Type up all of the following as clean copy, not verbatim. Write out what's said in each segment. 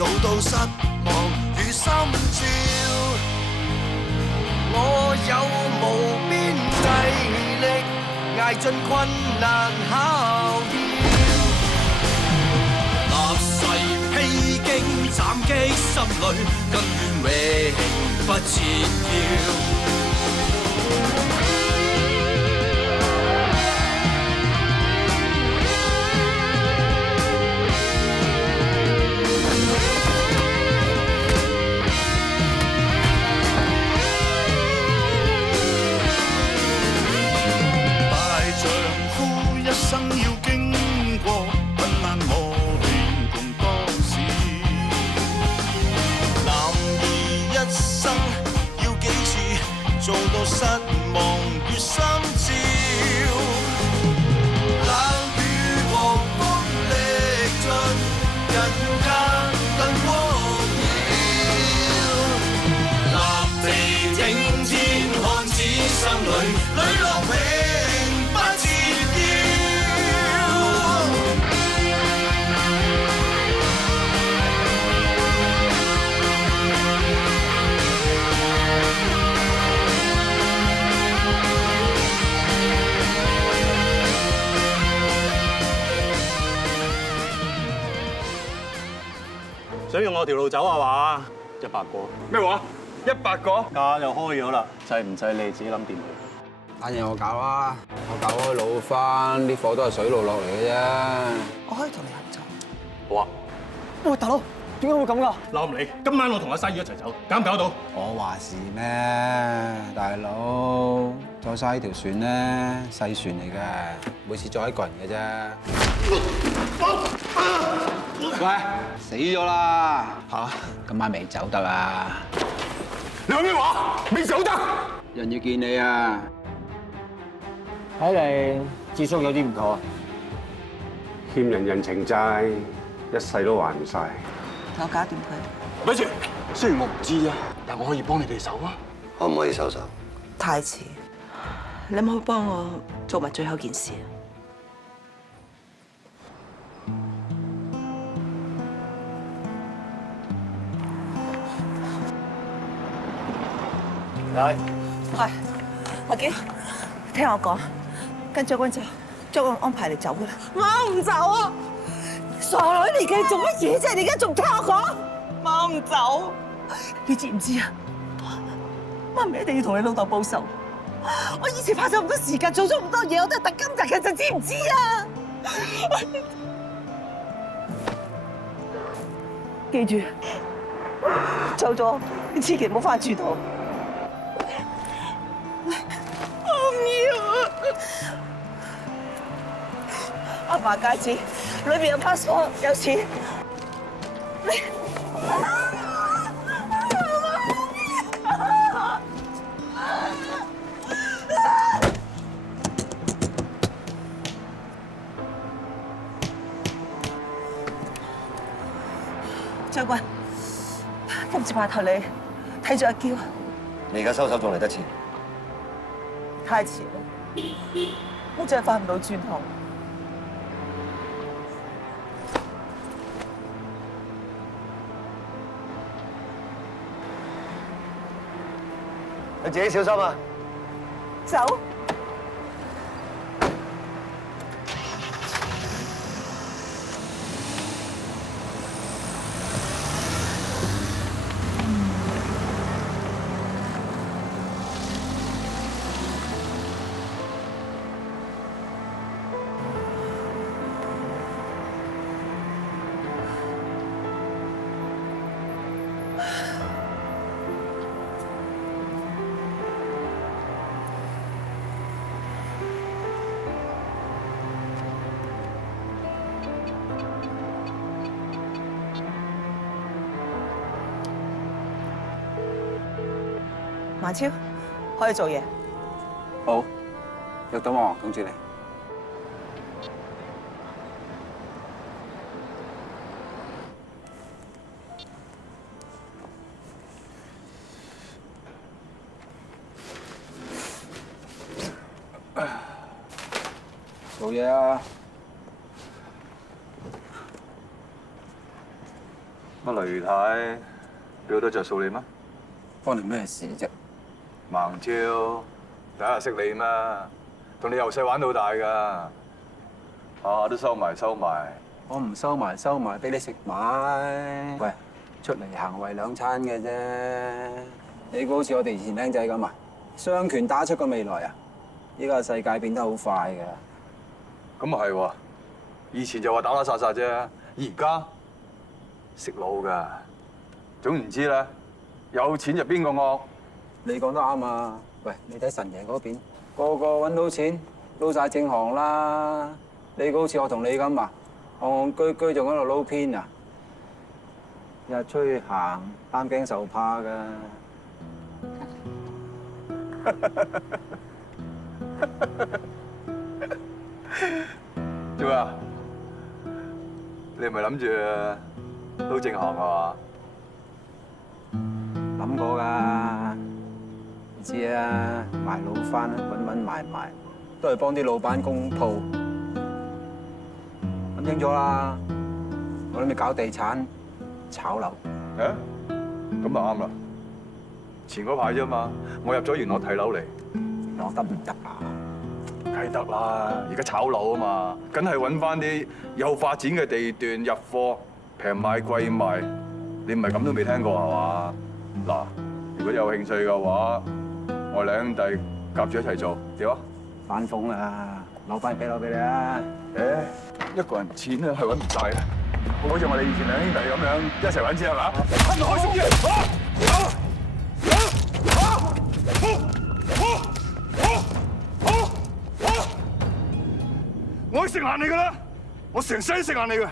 做到失望與心照。我有無邊毅力，捱盡困難考驗。立誓披荊斬棘，心裏更願永不折腰。一生要經過困難磨練共多少，男兒一生要幾次做到失望與心照，冷雨和風歷盡，人間更光耀，立地挺天看此生裏磊落永不折腰。想用我條路走係嘛？100個。咩話？100個？價就開咗啦，制唔制你自己諗掂佢。單嘢我搞啦，我搞開老翻，啲貨都係水路落嚟嘅啫。我可以同你合作。好啊。喂，大佬，點解會咁㗎？鬧唔理，今晚我同阿西姨一齊走，搞唔搞到？我話事咩，大佬？再嘥呢條船咧，細船嚟嘅，每次載一個人嘅啫。喂，死咗啦！嚇，今晚未走得啊！你話咩話？未走得？人要見你啊！睇嚟智叔有啲唔妥啊！欠人人情債，一世都還唔晒。我搞掂佢。咪住，雖然我唔知啊，但我可以幫你哋手啊！可唔可以收手？太遲，你可唔可以幫我做埋最後件事？嚟。係，阿基，聽我講，跟將軍走，將軍安排你走噶啦。我唔走啊！傻女嚟嘅，做乜嘢啫？你而家仲聽我講？我唔走。你知唔知啊？媽咪一定要同你老豆報仇。我以前花咗咁多時間，做咗咁多嘢，我都係特今日嘅，就知唔知啊？記住，走咗，你千祈唔好翻轉頭。我唔要啊！阿爸戒指裏邊有 passport， 有錢。將軍，今次拜託你睇住阿嬌。你而家收手仲嚟得切？太遲啦！我真係翻唔到轉頭。你自己小心啊！走。萬超，可以做嘢。好，約到我通知你。做嘢啊！乜雷太俾好多着數你咩？幫你咩事啫？盲超，第一日識你嘛，同你由細玩到大㗎，都收埋收埋。我唔收埋，俾你食埋。喂，出嚟行為兩餐嘅啫。你估好似我哋以前僆仔咁啊？雙拳打出個未來啊！依家世界變得好快㗎。咁啊係喎，以前就話打打殺殺啫，而家食腦㗎。總言之咧，有錢就邊個惡？你講得啱啊！喂，你睇神爺嗰邊，個個揾到錢，撈晒正行啦。你估好似我同你咁啊？戇居居仲喺度撈偏啊！日出去行，擔驚受怕㗎。做咩啊？你係咪諗住撈正行啊？諗過㗎，唔知啊，賣老翻，揾埋，都係幫啲老闆供鋪。諗清楚啦，我諗住搞地產、炒樓。咁就啱啦。前嗰排啫嘛，我入咗元朗睇樓嚟。我得唔得啊？梗係得啦，而家炒樓啊嘛，梗係揾翻啲有發展嘅地段入貨，平買貴賣。你唔係咁都未聽過係嘛？嗱，如果有興趣嘅話，我哋兩兄弟夾住一齊做，點啊？反風啦，攞翻俾你啊！一個人錢咧係揾唔晒嘅，好似我哋以前兩兄弟咁樣一齊揾錢係嘛？開心啲！我會食硬你噶啦，我成世都食硬你嘅。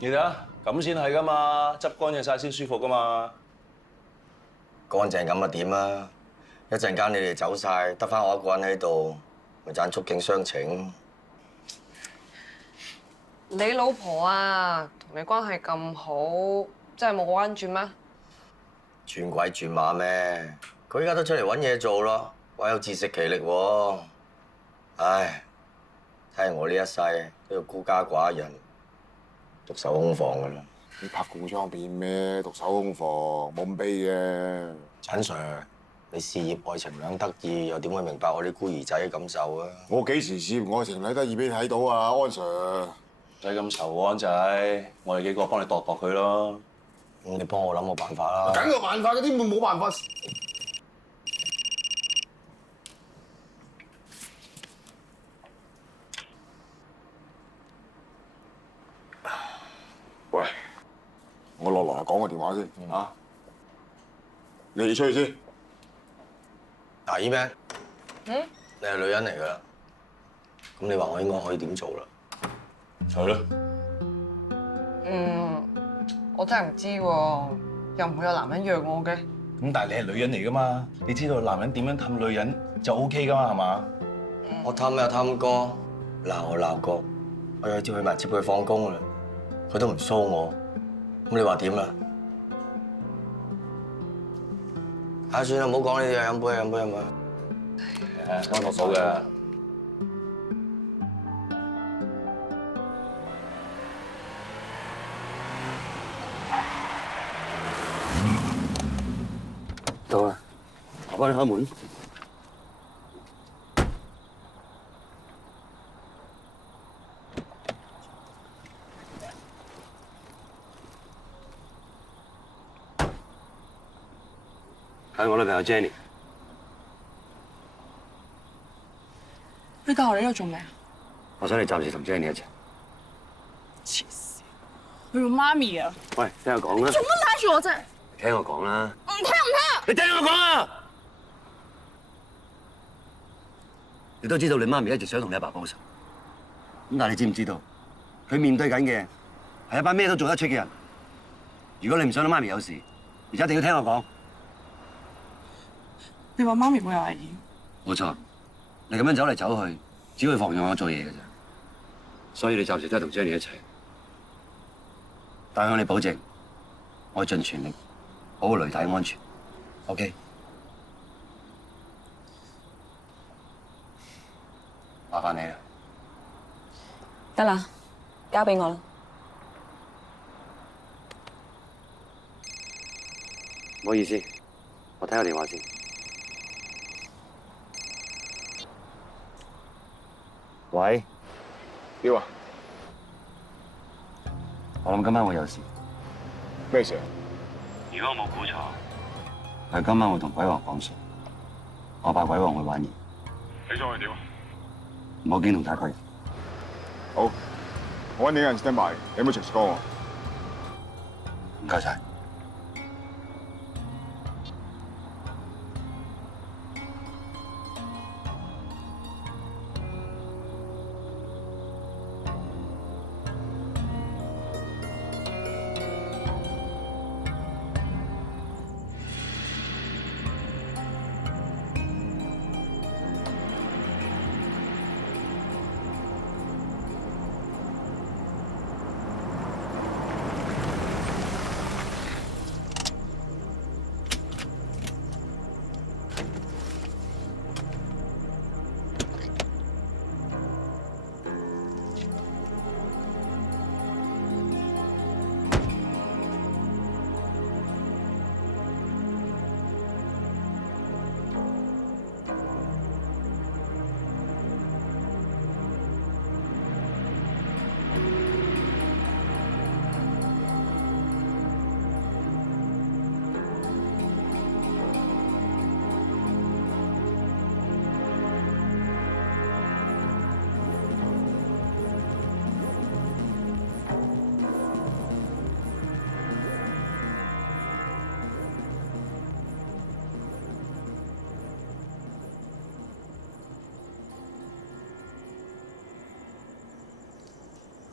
你睇下，咁先係噶嘛，執乾淨晒先舒服噶嘛。乾淨咁啊點啊？一陣間你哋走晒，得翻我一個人喺度，咪盞觸景傷情。你老婆啊，同你關係咁好，真係冇彎轉咩？轉鬼轉馬咩？佢依家都出嚟揾嘢做咯，唯有自食其力喎。唉，睇下我呢一世都要孤家寡人，獨守空房噶啦。你拍工裝片咩？獨守空房冇咁悲嘅。陳 Sir， 你事業愛情兩得意，又點會明白我啲孤兒仔嘅感受啊？我幾時事業愛情兩得意俾你睇到啊，安 Sir？ 唔使咁愁喎，安仔，我哋幾個幫你度佢咯。咁你幫我諗個辦法啦。梗有辦法嘅，點會冇辦法？喂，我落樓講個電話先啊！你哋出去先。嗱，E-Man，你係女人嚟㗎啦，咁你話我應該可以點做啦？係咯。我真係唔知喎，又唔會有男人約我嘅。咁但係你係女人嚟噶嘛？你知道男人點樣氹女人就 OK 噶嘛？係嘛？我氹又氹過，鬧我鬧過，我有朝去埋接佢放工啦，佢都唔騷我，咁你話點啊？算啦，唔好講呢啲啊，飲杯飲杯飲杯。安樂嫂嘅。到啦，打開開門。係我女朋友 Jenny。你帶我嚟呢度做咩啊？我想你暫時同 Jenny 一齊。黐線！佢做媽咪啊！喂，聽我講啦。做乜拉住我啫？聽我講啦。唔聽唔聽！你聽我講啊！你都知道你媽咪一直想同你阿爸報仇，咁但係你知唔知道，佢面對緊嘅係一班咩都做得出嘅人。如果你唔想你媽咪有事，而家一定要聽我講。你話媽咪會有危險？冇錯，你咁樣走嚟走去，只會妨礙我做嘢嘅啫。所以你暫時都係同 Jenny 一齊。但向你保證，我會盡全力保護雷太安全。OK？ 麻煩你啦。得啦，交俾我啦。唔好意思，我睇下電話先。喂？點啊？我諗今晚會有事。咩事啊？如果我冇估錯，係今晚會同鬼王講數。我怕鬼王會玩嘢。你想去點啊？唔好驚動太多人。好，我揾你有人 stand by，你有冇隨時 call 我？唔該晒。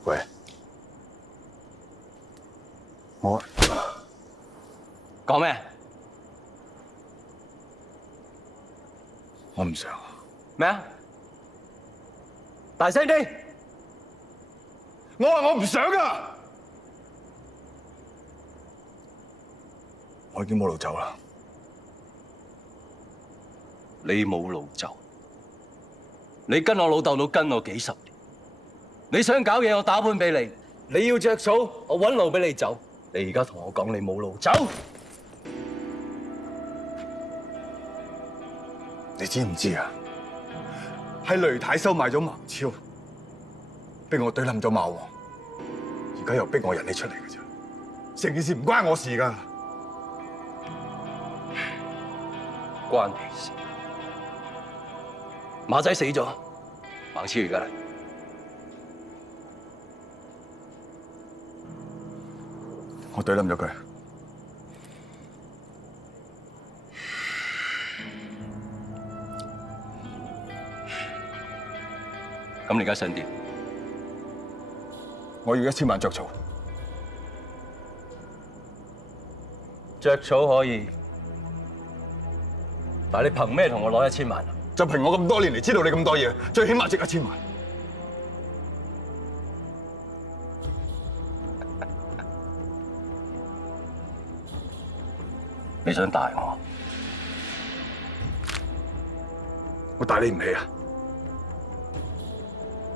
喂，我講咩？我唔想。咩啊？大聲啲！我話我唔想㗎。我已經冇路走啦。你冇路走，你跟我老豆都跟我幾十年。你想搞嘢，我打盤俾你；你要着數，我揾路俾你走。你而家同我講你冇路走，你知唔知啊？係雷太收買咗茅超，逼我對冧咗馬王，而家又逼我引你出嚟嘅啫。成件事唔關我事㗎。關你事。馬仔死咗，孟超而家嚟。我對冧咗佢。咁你而家想點？我要1000萬着草。着草可以，但係你憑咩同我攞1000萬啊？就憑我咁多年嚟知道你咁多嘢，最起碼值1000萬。你想大我？我大你唔起啊！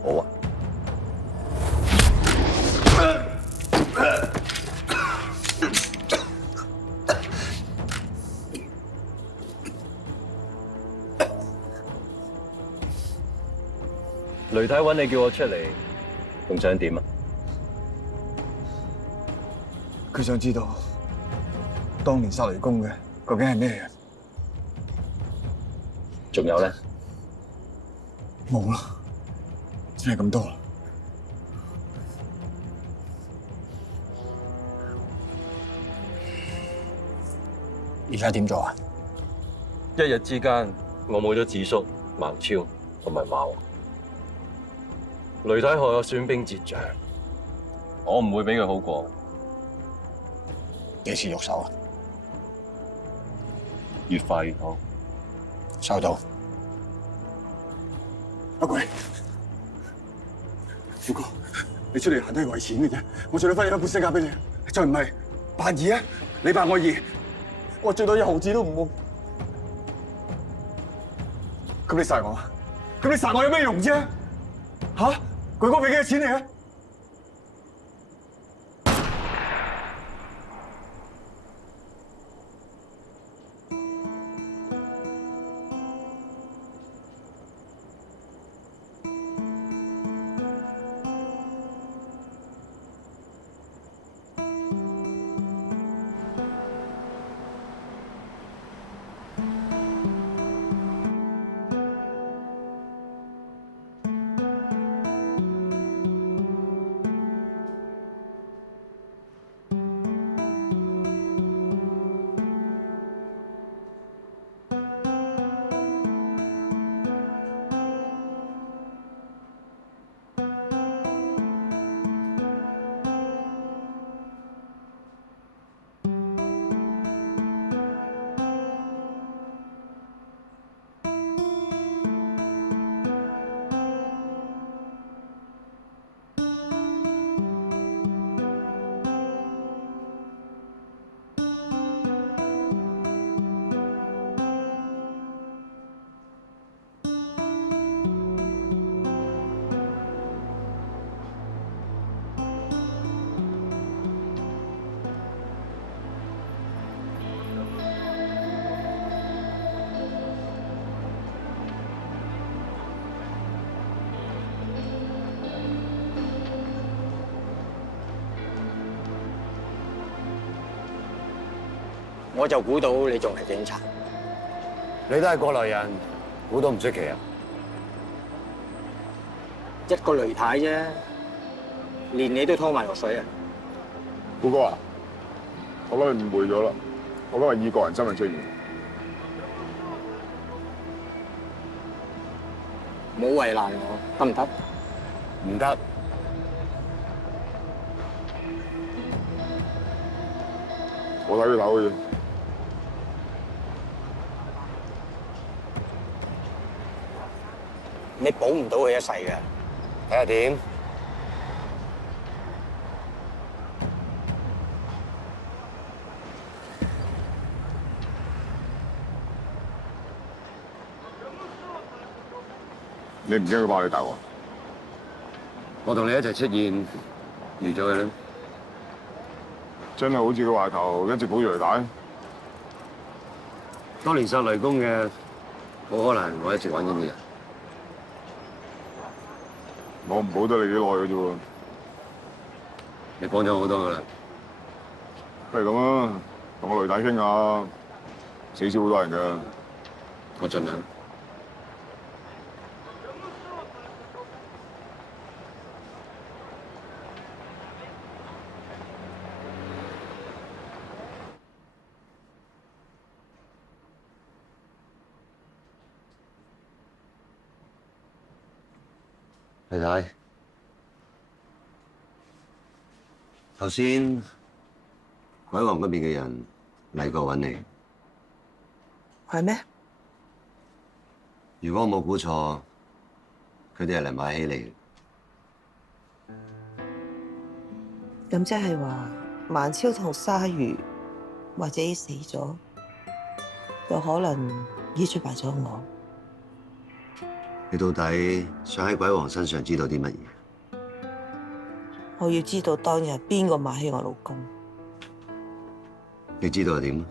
好啊！雷太揾你叫我出嚟，仲想點啊？佢想知道當年殺雷公嘅究竟係咩人？仲有咧？冇啦，只係咁多啦。而家點做啊？一日之間，我冇咗智叔、盲超同埋馬王，雷太害我損兵折將，我唔會俾佢好過。幾時喐手啊？越快越好。收到。阿貴，富哥，你出嚟行都係為錢嘅啫，我最多分你一半身家俾你，再唔係8二啊，你8我2，我最多1毫子都唔冇。咁你殺我啊？咁你殺我有咩用啫？嚇，鬼哥俾幾多錢你啊？我就估到你仲係警察，你都係過來人，估到唔出奇啊！一個雷太啫，連你都拖埋落水啊！富哥啊，我覺得你誤會咗啦，我今日以個人身份出現。唔好為難我，得唔得？唔得。我睇佢頭嘅啫。你保唔到佢一世嘅，睇下點？你唔驚佢爆你大鑊？我同你一齊出現，預咗佢啦。真係好似佢話頭一直保住雷太。當年殺雷公嘅，冇可能我一直揾緊嘅人。我唔保得你幾耐嘅啫喎。你幫咗我好多噶啦。不如咁啊，同我雷太傾下，死少好多人㗎。我盡量。雷太，頭先鬼王嗰邊嘅人嚟過揾你，係咩？如果我冇估錯，佢哋係嚟買起你。咁即係話萬超同鯊魚或者已死咗，有可能已出賣咗我。你到底想喺鬼王身上知道啲乜嘢？我要知道當日邊個買起我老公，你知道係點？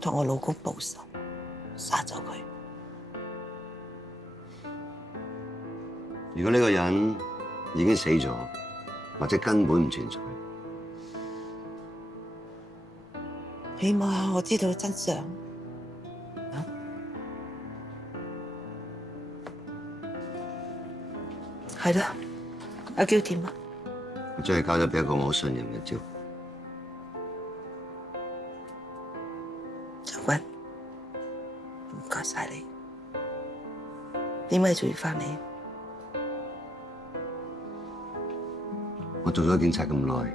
同我老公報仇，殺咗佢。如果呢個人已經死咗，或者根本唔存在，起碼我知道真相。係啦，阿嬌點啊？我將佢交咗俾一個我好信任嘅招。長君，唔該晒你。點解仲要翻嚟？我做咗警察咁耐，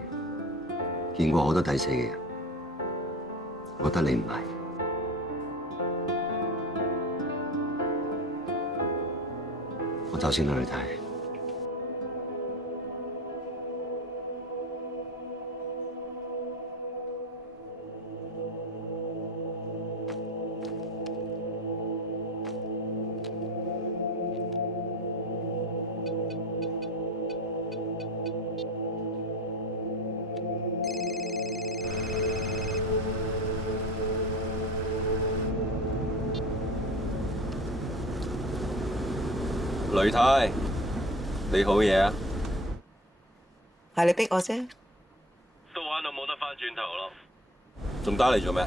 見過好多抵死嘅人，我覺得你唔係。我走先啦，雷太。雷太，你好嘢啊！係你逼我啫。都玩到冇得翻轉頭咯，仲打嚟做咩？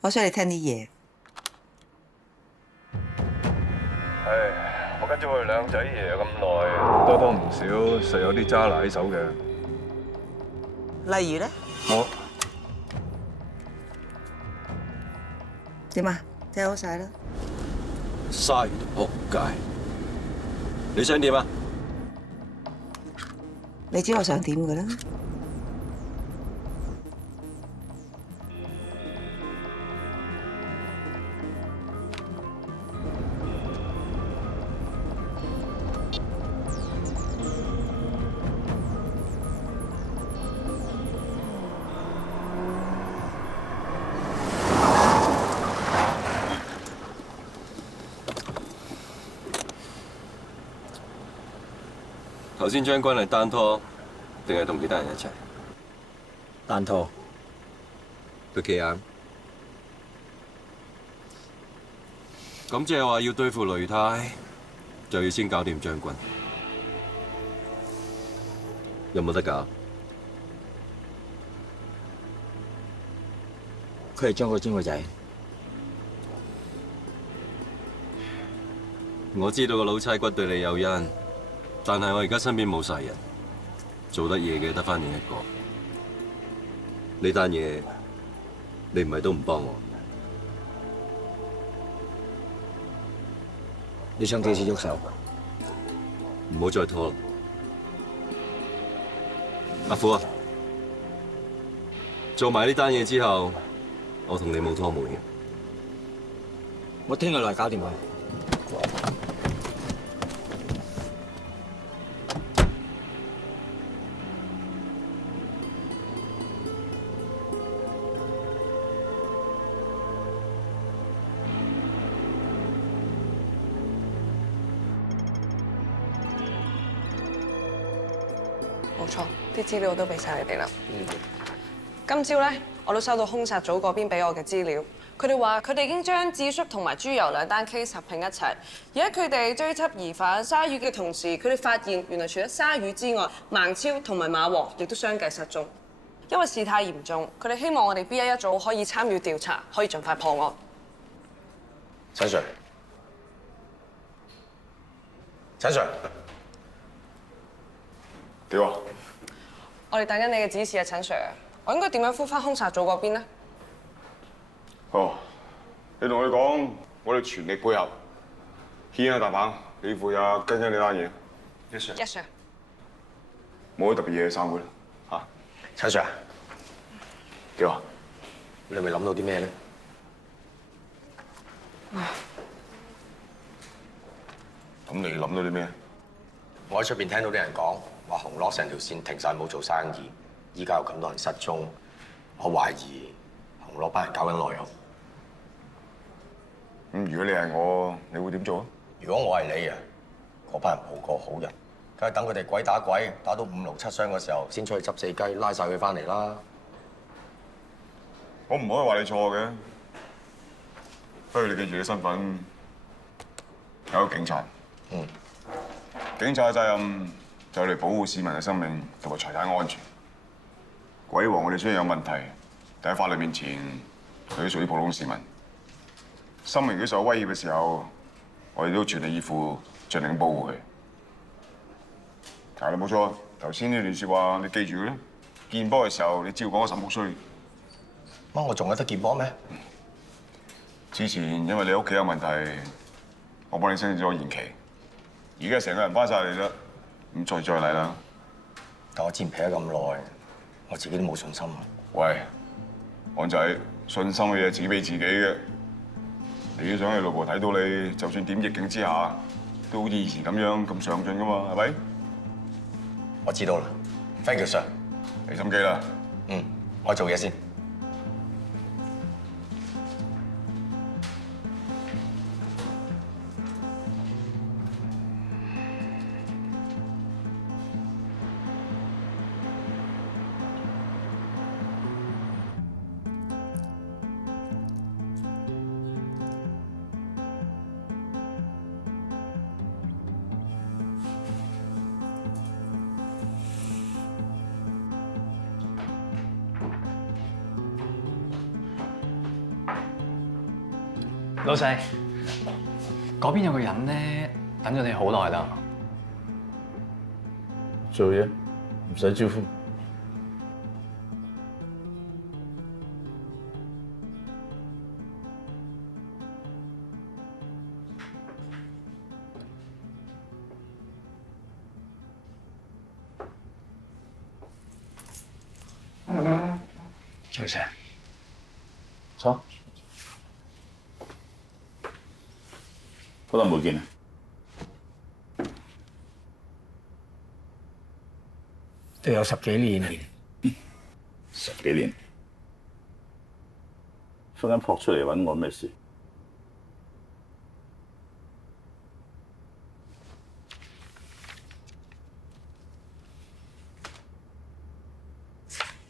我想你聽啲嘢。唉，我跟咗佢兩仔爺咁耐，多多唔少，實有啲渣拿喺手嘅。例如咧？我點啊？聽好晒啦。嘥仆街！你想點啊？你知我想點㗎啦。頭先將軍係單拖定係同其他人一齊？單拖。都幾啱。咁即係話要對付雷太，就要先搞掂將軍。有冇得搞？佢係將軍個仔。我知道個老差骨對你有恩。但係我而家身邊冇晒人，做得嘢嘅得返你一個。呢單嘢你唔係都唔幫我？你想幾時喐手？唔好再拖啦！阿虎啊，做埋呢單嘢之後，我同你冇拖冇欠。我聽日嚟搞掂佢。冇錯，啲資料我都俾晒你哋啦。今朝咧，我都收到兇殺組嗰邊俾我嘅資料，佢哋話佢哋已經將智叔同埋豬油兩單 case 合併一齊。而家佢哋追緝疑犯鯊魚嘅同時，佢哋發現原來除咗鯊魚之外，盲超同埋馬王亦都相繼失蹤。因為事態嚴重，佢哋希望我哋 B11 組可以參與調查，可以盡快破案。陳 Sir， 陳 Sir， 點啊？我哋等緊你嘅指示啊，陳 Sir。我應該點樣呼翻兇殺組嗰邊呢？哦，你同佢講，我哋全力配合，牽下大棒，你負責跟緊呢單嘢。Yes sir。Yes sir。冇乜特別嘢，散會啦。嚇，陳 Sir， 點啊？你係咪諗到啲咩咧？咁你諗到啲咩？我喺出邊聽到啲人講，話紅樂成條線停晒冇做生意，依家有咁多人失蹤，我懷疑紅樂班人搞緊內容。咁如果你係我，你會點做啊？如果我係你啊，嗰班人冇個好人，梗係等佢哋鬼打鬼，打到5、6、7傷嘅時候，先出去執死雞，拉晒佢翻嚟啦。我唔可以話你錯嘅，不過你記住你身份係一個警察。警察嘅責任就係嚟保護市民嘅生命同埋財產安全。鬼王我哋雖然有問題，但喺法律面前，佢都屬於普通市民。生命如果受威脅嘅時候，我哋都全力以赴，盡力保護佢。係啦，冇錯。頭先呢段説話你記住嘅咧。見波嘅時候，你照講個神木衰。乜我仲有得見波咩？之前因為你屋企有問題，我幫你申請咗延期，而家成個人翻晒嚟啦，咁再嚟啦。但我之前撇咗咁耐，我自己都冇信心啊。喂，安仔，信心嘅嘢自己俾自己嘅。你都想你老婆睇到你，就算點逆境之下，都好似以前咁樣咁上進噶嘛，係咪？我知道啦 ，thank you sir。俾心機啦。我做嘢先。老細，嗰邊有個人咧等咗你好耐啦。做嘢唔使招呼。早晨。坐。好耐冇見啦。都有10幾年。10幾年。忽然撲出嚟揾我咩事？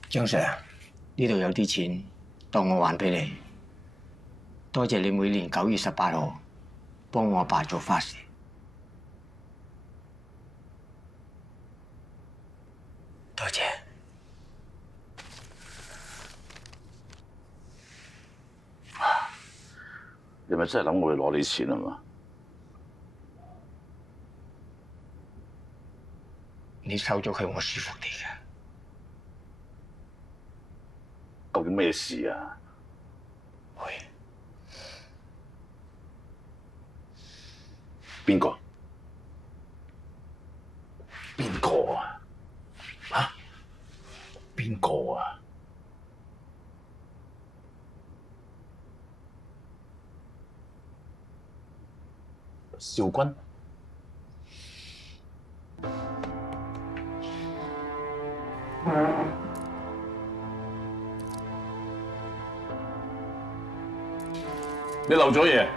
張 Sir， 呢度有啲錢，當我還俾你。多謝你每年9月18號幫我阿爸做法事。多謝。你咪真係諗我會攞你錢啊嘛？你收咗佢，我舒服啲嘅。究竟咩事啊？喂，邊個？邊個啊？嚇？邊個啊？邵軍？你漏咗嘢。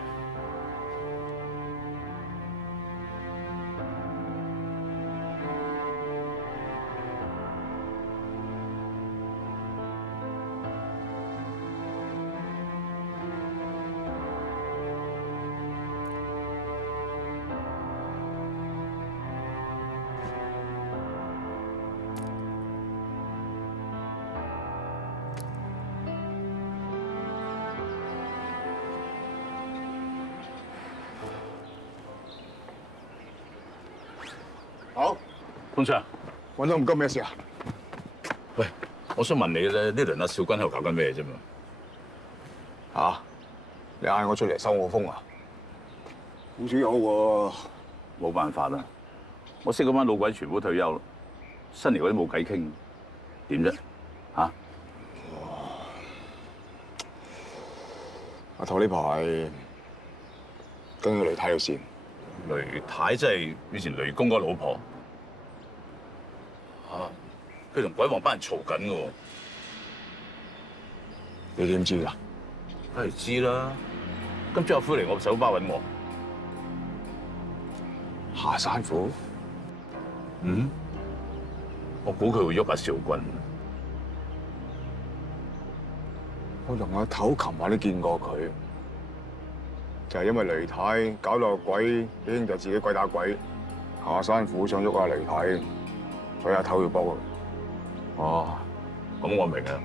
好，潘 Sir， 揾到唔該咩事啊？喂，我想問你咧，呢輪阿少軍喺度搞緊咩啫嘛？嚇！你嗌我出嚟收我風啊？好少有喎。冇辦法啦，我識嗰班老鬼全部退休啦，新嚟嗰啲冇計傾，點啫？嚇！阿頭呢排跟個雷太有線。雷太真係以前雷公個老婆。嚇！佢同鬼王班人嘈緊嘅喎。你點知㗎？梗係知啦。今朝阿虎嚟我酒吧揾我。下山虎？嗯？我估佢會喐阿少軍。我同阿頭琴晚都見過佢，就係因為雷太搞到個鬼，啲兄弟自己鬼打鬼，下山虎想喐下雷太，所以阿頭要幫佢。哦，咁我明啦。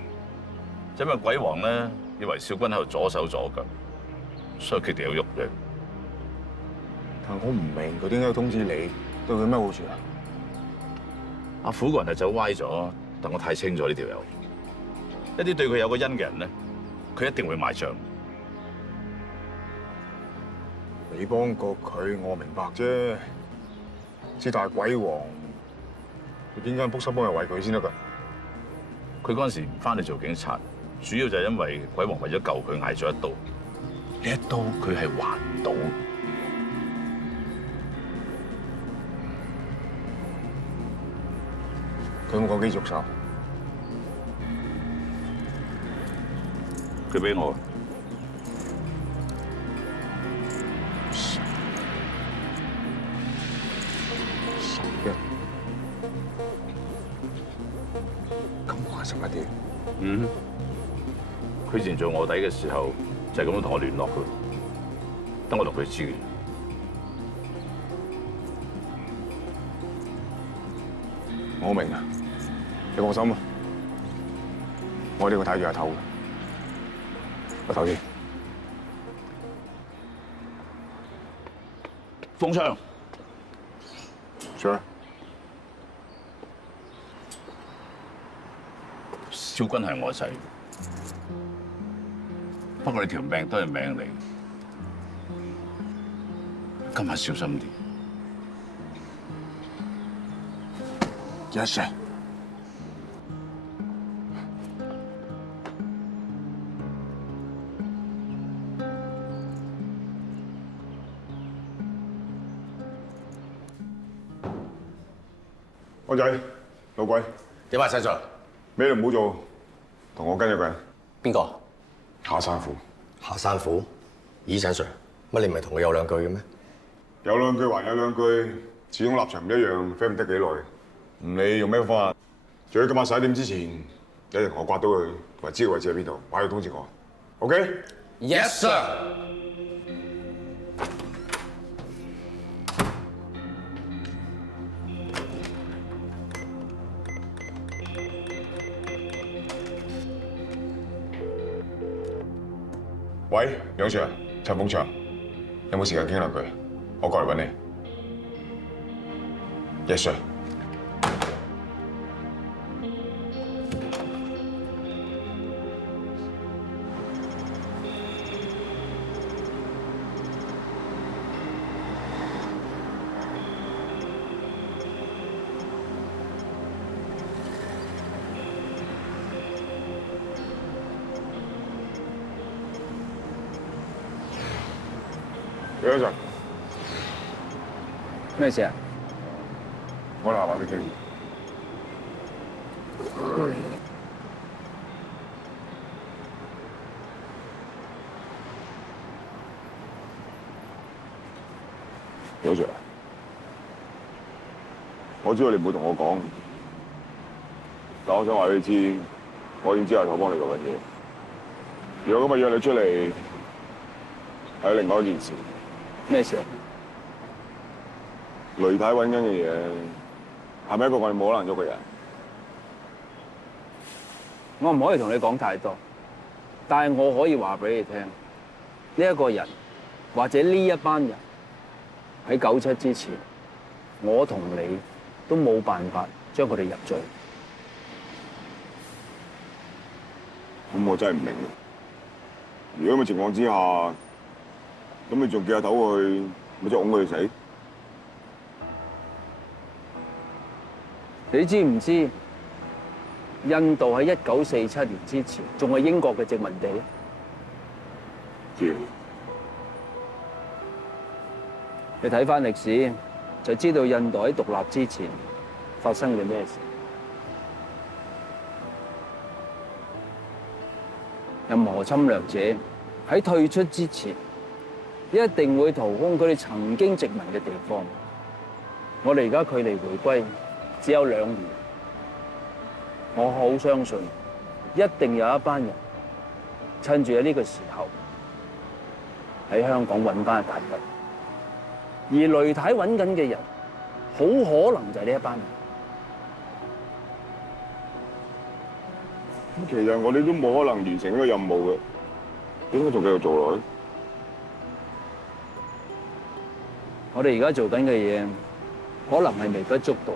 因為鬼王咧以為少軍喺度左手左腳，所以決定要喐佢。但我唔明佢點解要通知你，對佢咩好處啊？阿虎個人係走歪咗，但我睇清楚呢條友。一啲對佢有個恩嘅人咧，佢一定會買帳。你幫過佢，我明白啫。之但係鬼王，你點解卜心幫人為佢先得㗎？佢嗰陣時唔翻嚟做警察，主要就係因為鬼王為咗救佢捱咗一刀，呢一刀佢係還唔到。佢有冇講幾續手？佢俾我。咁話實一啲。嗯，佢以前做卧底嘅時候就係咁樣同我聯絡嘅，等我同佢知嘅。我明啊，你放心啊，我呢個睇住阿頭嘅，阿頭先。封槍。Sir。少君係我仔，不過你條命都係命嚟，今晚小心啲。Yes, sir。安仔，老鬼，點啊，細 Sir？咩都唔好做，同我跟一個人。邊個？下山虎。下山虎？咦，細 Sir，乜你唔係同佢有兩句嘅咩？有兩句還有兩句，始終立場唔一樣 ，friend 唔得幾耐。唔理用咩方法，最好今晚11點之前，一定同我刮到佢，同埋知道位置喺邊度，快啲通知我。OK？Yes sir。喂，楊 Sir，陳鳳祥，有冇時間傾兩句？我過嚟揾你。Yes sir。楊 Sir，咩事啊？我嚟話俾你傾。楊 Sir，我知道你唔會同我講，但我想話俾你知，我已經知阿頭幫你做緊嘢。如果今日約你出嚟，係另外一件事。咩事？雷太揾緊嘅嘢，係咪一個我哋冇可能喐嘅人？我唔可以同你講太多，但係我可以話俾你聽，呢一個人或者呢一班人喺97之前，我同你都冇辦法將佢哋入罪。咁我真係唔明。如果咁嘅情況之下，咁你仲叫阿頭去，咪即係擁佢死？你知唔知印度喺1947年之前仲係英國嘅殖民地？知。你睇翻歷史就知道印度喺獨立之前發生嘅咩事。任何侵略者喺退出之前，一定會掏空佢哋曾經殖民嘅地方。我哋而家距離回歸只有2年，我好相信一定有一班人趁住喺呢個時候喺香港揾翻大吉，而雷太揾緊嘅人，好可能就係呢一班人。咁其實我哋都冇可能完成呢個任務嘅，點解仲繼續做落去？我哋而家做緊嘅嘢，可能係微不足道，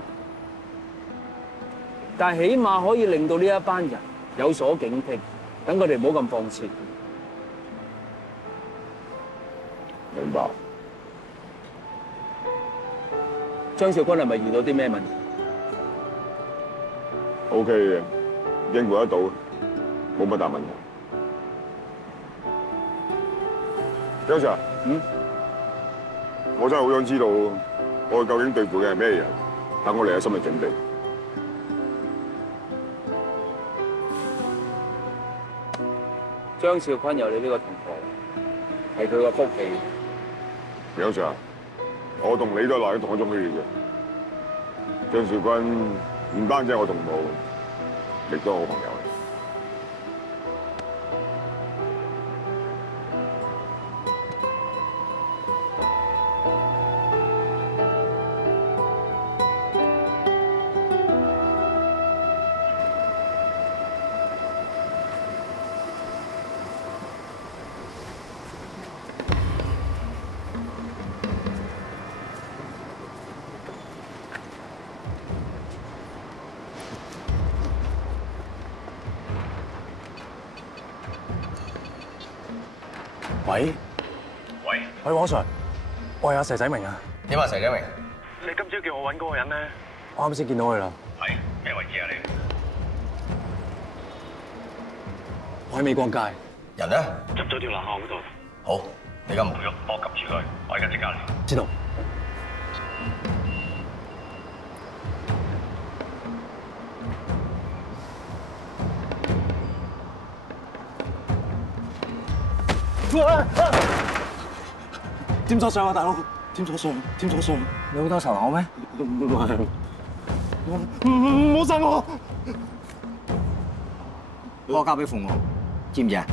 但係起碼可以令到呢一班人有所警惕，等佢哋唔好咁放肆。明白。張少君係咪遇到啲咩問題 ？OK 嘅，應付得到，冇乜大問題。張 Sir，我真係好想知道我哋究竟對付嘅係咩人，等我哋有心理準備。張少君有你呢個同學，係佢個福氣。張 Sir，我同你都係同一種血嘅。張少君唔單止係我同學，亦都係我朋友。喂，黃 Sir， 我係阿佘仔明啊。點啊，佘仔明？你今朝叫我揾嗰個人咧，我啱先見到佢啦。係咩位置啊你？我喺美光街。人咧？入咗條欄巷嗰度。好，你而家唔好喐，幫我及住佢，我而家即刻嚟。知道。點咗相啊，大佬！點咗相，點咗相！你好多仇口咩？唔係，唔好殺我！我交俾父母，知唔知啊？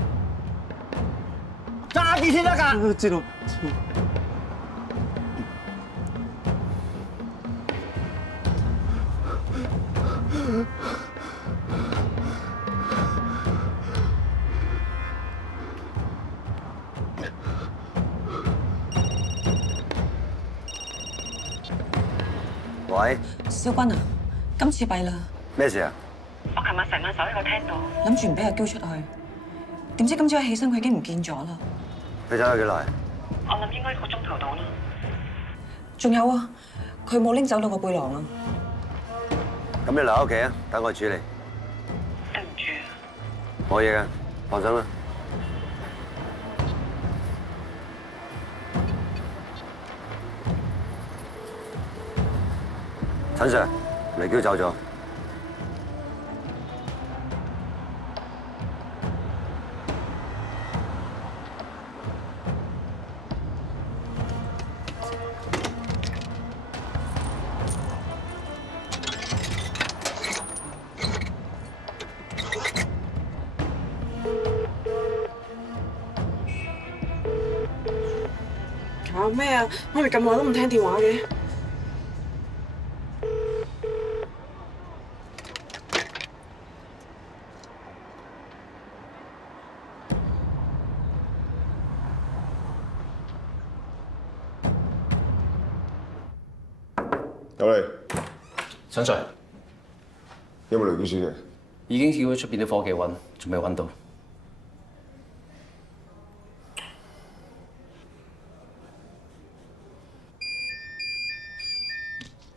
揸住先得㗎！知道。喂，少君啊，今次弊啦！咩事啊？我琴晚成晚守喺個廳度，諗住唔俾阿嬌出去，點知今朝一起身佢已經唔見咗啦。你走咗幾耐？我諗應該1個鐘頭到啦。仲有啊，佢冇拎走到個背囊啊。咁你留喺屋企啊，等我處理。對唔住。冇嘢嘅，放心啦。陳 Sir， 黎嬌走咗。搞咩啊？媽咪咁耐都唔聽電話嘅。有嚟，陳 Sir， 有冇雷嬌小姐？已經叫咗出邊啲伙計揾，仲未揾到。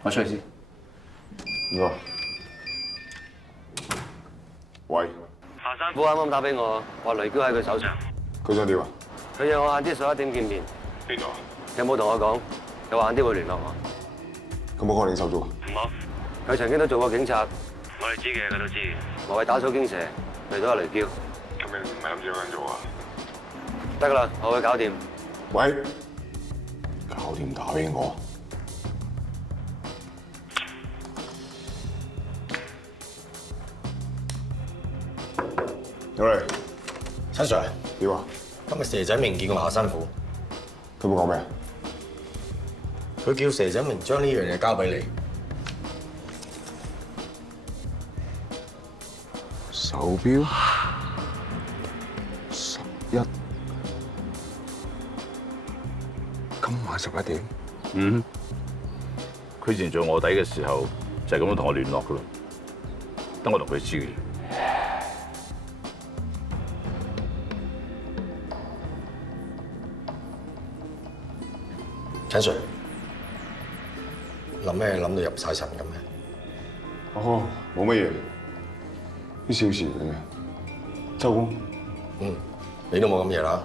我出去先。唔該。喂。夏山虎啱啱打俾我，話雷嬌喺佢手上。佢想點啊？佢約我晏啲11點見面。邊度？有冇同我講？佢話晏啲會聯絡我。咁我幫你手足啊？唔好。佢曾經都做過警察。我哋知嘅，佢都知。無謂打草驚蛇，嚟到阿雷嬌。咁你唔係諗住咁樣做啊？得㗎啦，我會搞掂。喂，搞掂打俾我。有嚟。陳 Sir， 點啊？今日佘仔明見過夏辛苦。佢冇講咩啊？佢叫佘仔明將呢樣嘢交俾你。手錶11，今晚11點。嗯，佢以前做卧底嘅時候就係咁樣同我聯絡噶啦，等我同佢知嘅。陳 Sir，諗咩諗到入晒神咁嘅？哦，冇乜嘢，啲小事嚟嘅。周公，你都冇咁嘢啦。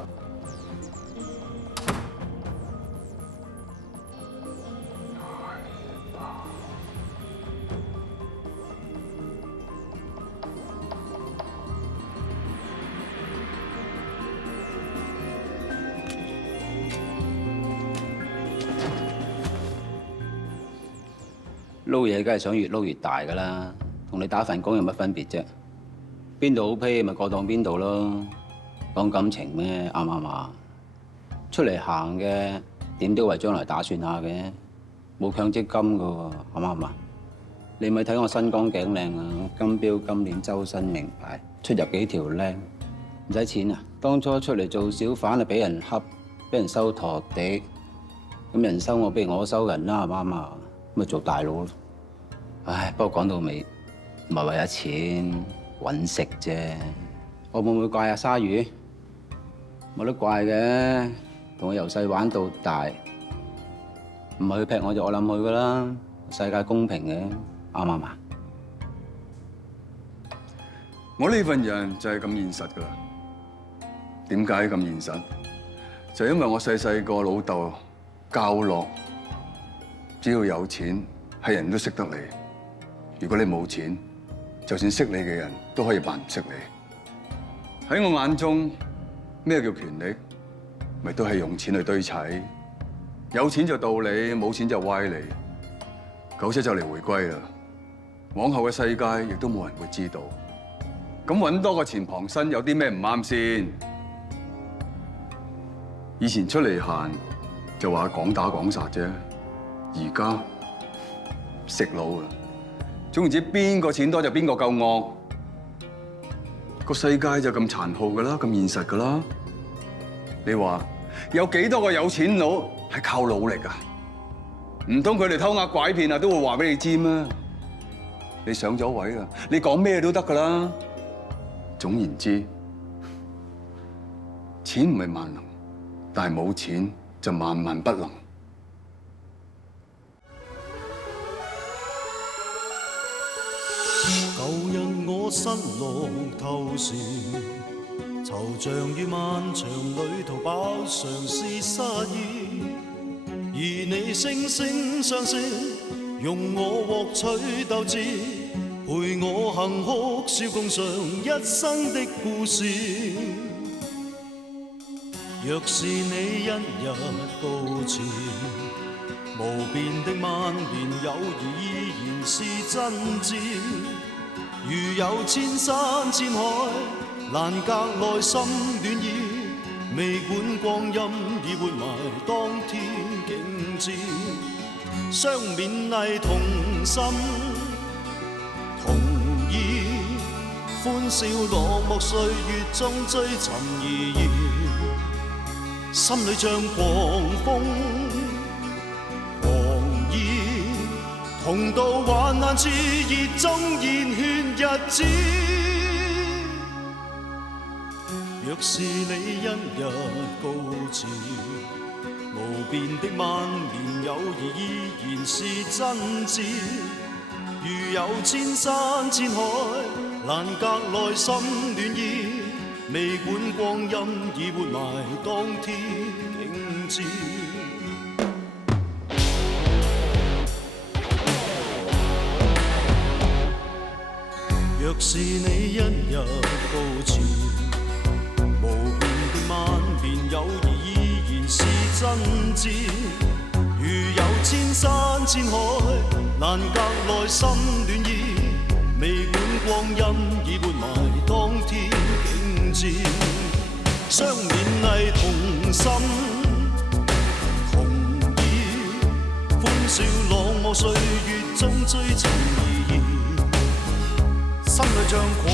撈嘢梗係想越撈越大噶啦，同你打份工有乜分別啫？邊度好批咪過當邊度咯，講感情咩？啱唔啱啊？出嚟行嘅點都為將來打算下嘅，冇強積金噶喎，啱唔啱啊？你咪睇我身光頸靚啊，金錶金鏈周身名牌，出入幾條靚，唔使錢啊！當初出嚟做小販啊，俾人恰，俾人收陀地，咁人收我，不如我收人啦，啱唔啱啊？咪做大佬咯！唉，不過講到尾，唔係為咗錢揾食啫。我會唔會怪阿鯊魚？冇得怪嘅，同我由細玩到大，唔係佢劈我就我冧佢噶啦。世界公平嘅，啱唔啱啊？我呢份人就係咁現實噶啦。點解咁現實？就因為我細個老豆教落，只要有錢，係人都識得你。如果你冇錢，就算識你嘅人都可以扮唔識你。喺我眼中，咩叫權力？咪都係用錢去堆砌。有錢就道理，冇錢就歪理。97就嚟回歸啦，往後嘅世界亦都冇人會知道。咁揾多個錢傍身有啲咩唔啱先？以前出嚟行就話講打講殺啫，而家食腦啊！總言之，邊個錢多就邊個夠惡。個世界就咁殘酷噶啦，咁現實噶啦。你話有幾多個有錢佬係靠努力啊？唔通佢哋偷呃拐騙啊，都會話俾你知咩？你上咗位啦，你講咩都得噶啦。總言之，錢唔係萬能，但係冇錢就萬萬不能。舊日我失落透視，惆悵於漫長旅途，飽嘗是失意。而你惺惺相惜，用我獲取鬥志，陪我行哭笑共嘗一生的故事。若是你一日告辭，無邊的萬年友誼依然是真摯。如有千山千海，難隔內心暖意。未管光陰已活埋當天景致，相勉勵同心同意，歡笑落寞歲月中追尋意義。心裏像狂風狂意，同渡患難處，熱中熱血日子。若是你一日告辭，無邊的萬年友誼依然是真摯。如有千山千海，難隔內心暖意。未管光陰已活埋當天景致。若是你一日告辭，無邊的萬年友誼依然是真摯。如有千山千海，難隔內心暖意。未管光陰已活埋當天景致，相勉勵同心同意，歡笑落寞歲月中追尋意義。心裏像狂